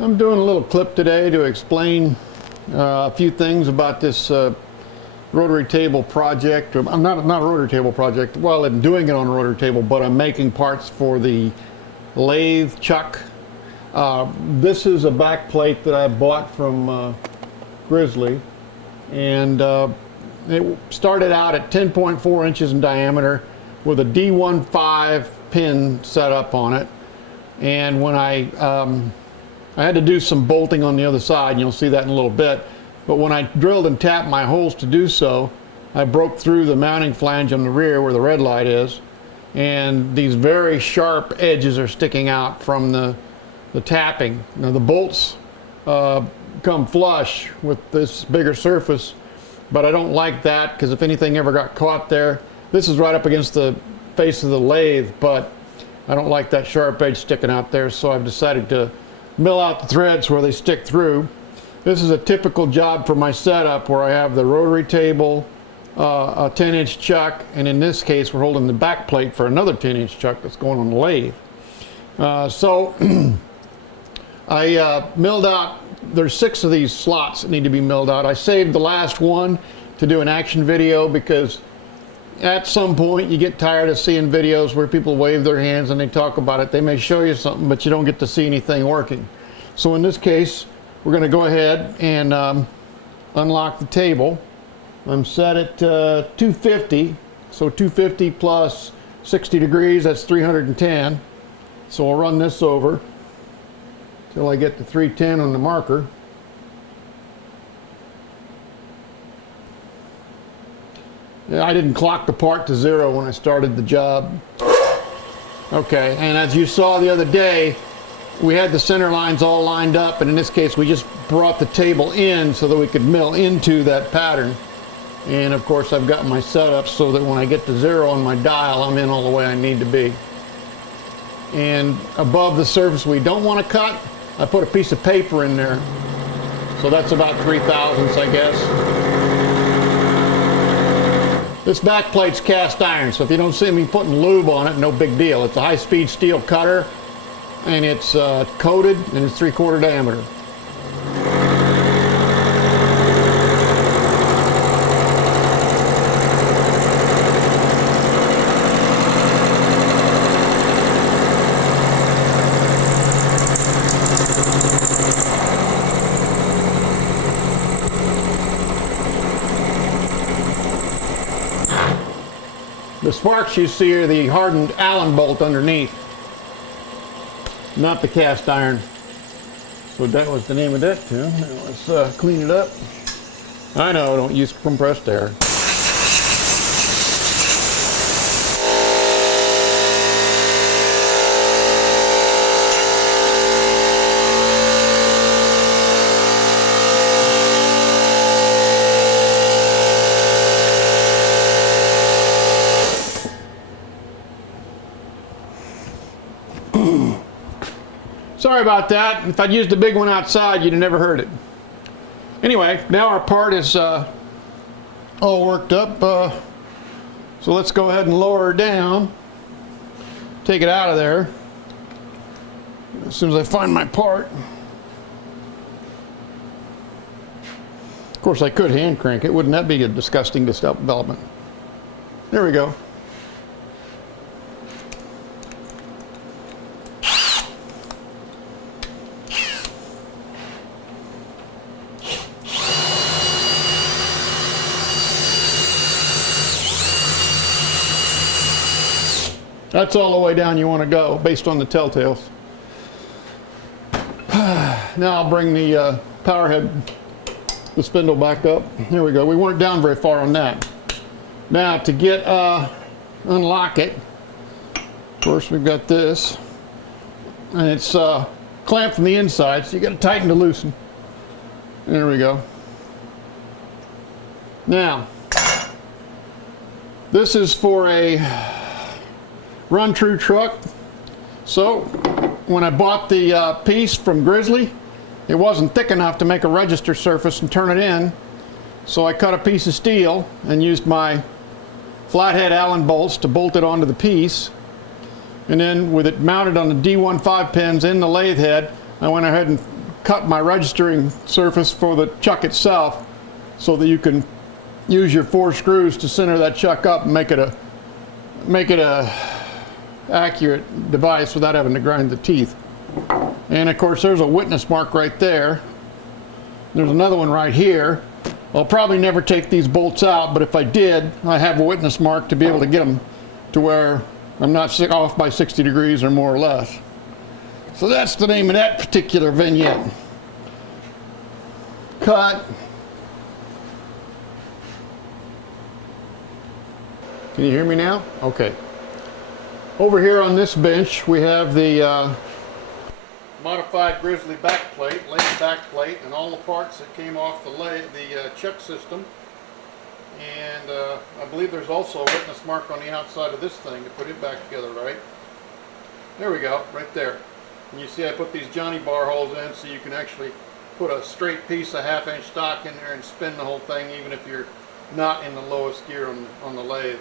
I'm doing a little clip today to explain a few things about this rotary table project. I'm not a rotary table project. Well, I'm doing it on a rotary table, but I'm making parts for the lathe chuck. This is a back plate that I bought from Grizzly, and it started out at 10.4 inches in diameter with a D15 pin set up on it. And when I had to do some bolting on the other side, and you'll see that in a little bit. But when I drilled and tapped my holes to do so, I broke through the mounting flange on the rear where the red light is, and these very sharp edges are sticking out from the tapping. Now the bolts come flush with this bigger surface, but I don't like that because if anything ever got caught there, this is right up against the face of the lathe, but I don't like that sharp edge sticking out there, so I've decided to mill out the threads where they stick through. This is a typical job for my setup where I have the rotary table, a 10-inch chuck, and in this case we're holding the back plate for another 10-inch chuck that's going on the lathe. So I milled out, there's 6 of these slots that need to be milled out. I saved the last one to do an action video because at some point you get tired of seeing videos where people wave their hands and they talk about it. They may show you something, but you don't get to see anything working. So in this case, we're going to go ahead and unlock the table. I'm set at 250, so 250 plus 60 degrees, that's 310. So I'll run this over till I get to 310 on the marker. Yeah, I didn't clock the part to 0 when I started the job. Okay, and as you saw the other day, we had the center lines all lined up, and in this case we just brought the table in so that we could mill into that pattern. And of course I've got my setup so that when I get to 0 on my dial, I'm in all the way I need to be. And above the surface we don't want to cut, I put a piece of paper in there. So that's about 3/1000ths, I guess. This back plate's cast iron, so if you don't see me putting lube on it, no big deal. It's a high-speed steel cutter, and it's coated, and it's 3/4 diameter. The sparks you see are the hardened Allen bolt underneath, not the cast iron. So that was the name of that too. Let's clean it up. I know, don't use compressed air. Sorry about that. If I'd used the big one outside, you'd have never heard it. Anyway, now our part is all worked up. So let's go ahead and lower her down. Take it out of there as soon as I find my part. Of course, I could hand crank it. Wouldn't that be a disgusting development? There we go. That's all the way down you want to go, based on the telltales. Now I'll bring the power head, the spindle back up. Here we go. We weren't down very far on that. Now to get unlock it, first we've got this, and it's clamped from the inside, so you got to tighten to loosen. There we go. Now, this is for a run-true truck. So when I bought the piece from Grizzly, it wasn't thick enough to make a register surface and turn it in, so I cut a piece of steel and used my flathead Allen bolts to bolt it onto the piece, and then with it mounted on the D15 pins in the lathe head, I went ahead and cut my registering surface for the chuck itself so that you can use your 4 screws to center that chuck up and make it a accurate device without having to grind the teeth. And of course there's a witness mark right there. There's another one right here. I'll probably never take these bolts out, but if I did, I have a witness mark to be able to get them to where I'm not off by 60 degrees or more or less. So that's the name of that particular vignette. Cut. Can you hear me now? Okay. Over here on this bench we have the modified Grizzly backplate, Lathe backplate, and all the parts that came off the chuck system. And I believe there's also a witness mark on the outside of this thing to put it back together, right? There we go, right there. And you see I put these Johnny bar holes in so you can actually put a straight piece of 1/2 inch stock in there and spin the whole thing even if you're not in the lowest gear on the lathe.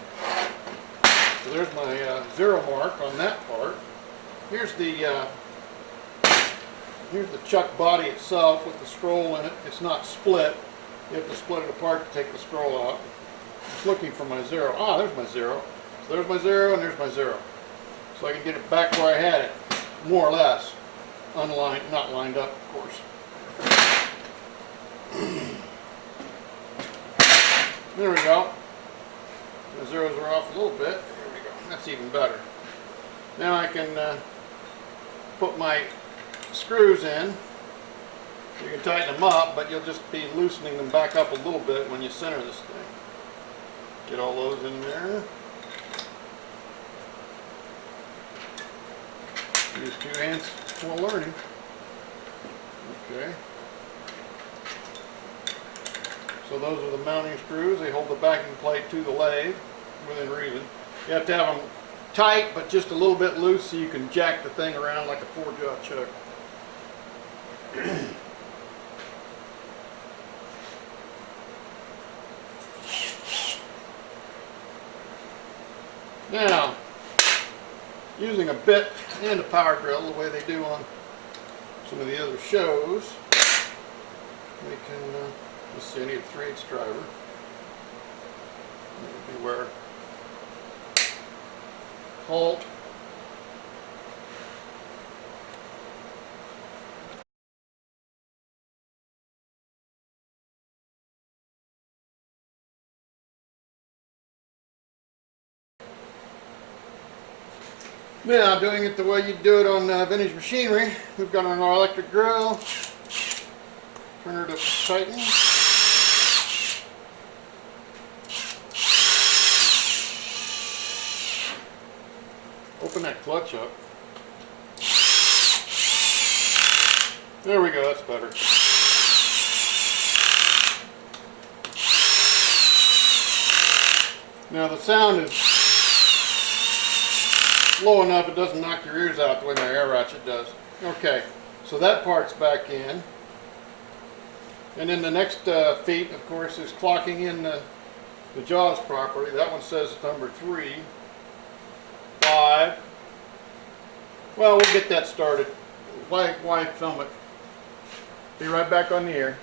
So there's my 0 mark on that part. Here's the chuck body itself with the scroll in it. It's not split. You have to split it apart to take the scroll out. Just looking for my 0. Ah, there's my 0. So there's my 0 and there's my 0. So I can get it back where I had it, more or less. Unlined, not lined up, of course. There we go. The zeros are off a little bit. There we go. That's even better. Now I can put my screws in. You can tighten them up, but you'll just be loosening them back up a little bit when you center this thing. Get all those in there. Use 2 hands while learning. Okay. So those are the mounting screws. They hold the backing plate to the lathe within reason. You have to have them tight, but just a little bit loose so you can jack the thing around like a 4-jaw chuck. Now, using a bit and a power drill the way they do on some of the other shows, we can, let's see, I need a 3/8 driver. Beware. Halt. Now, doing it the way you do it on vintage machinery, we've got our electric drill, turn her to tighten. Open that clutch up. There we go, that's better. Now the sound is low enough it doesn't knock your ears out the way my air ratchet does. Okay, so that part's back in. And then the next feat, of course, is clocking in the jaws properly. That one says number 3, 5. Well, we'll get that started. Why film it? Be right back on the air.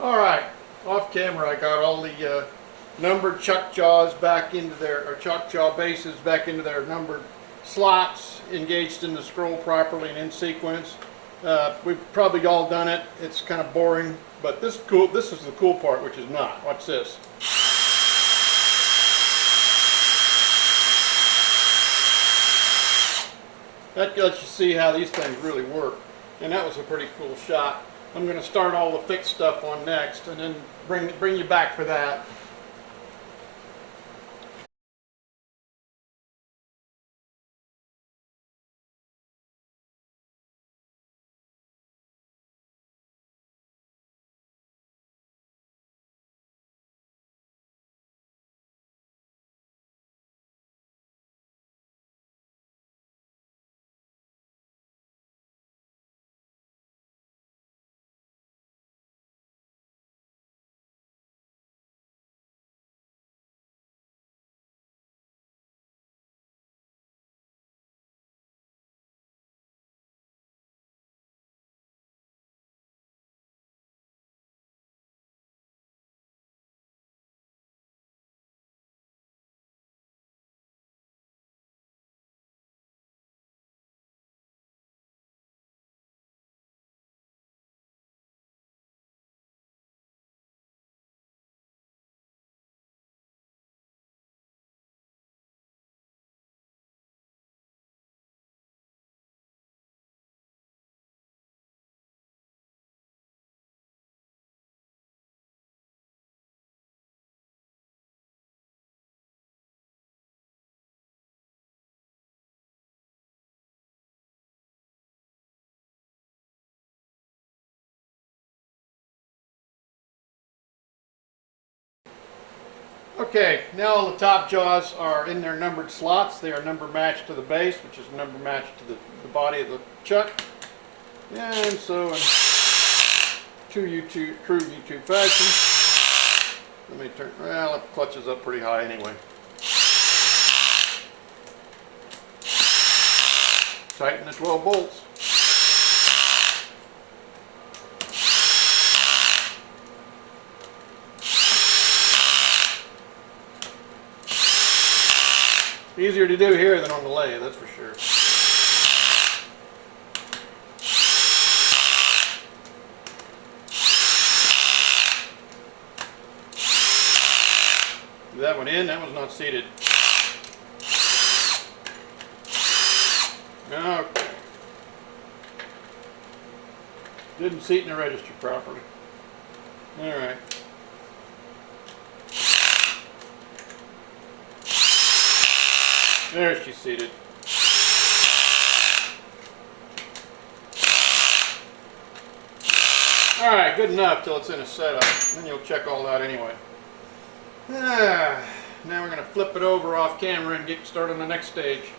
Alright, off camera I got all the numbered chuck jaws back into their, or chuck jaw bases back into their numbered slots, engaged in the scroll properly and in sequence. We've probably all done it. It's kind of boring, but this is cool. This is the cool part, which is not. Watch this. That lets you see how these things really work. And that was a pretty cool shot. I'm going to start all the fixed stuff on next and then bring you back for that. Okay, now all the top jaws are in their numbered slots. They are number matched to the base, which is number matched to the body of the chuck. And so in true YouTube fashion, let me turn, well, it clutches up pretty high anyway. Tighten the 12 bolts. Easier to do here than on the lathe, that's for sure. That one in, that one's not seated. Okay. Didn't seat in the register properly. Alright. There she's seated. Alright, good enough till it's in a setup. Then you'll check all that anyway. Now we're going to flip it over off camera and get started on the next stage.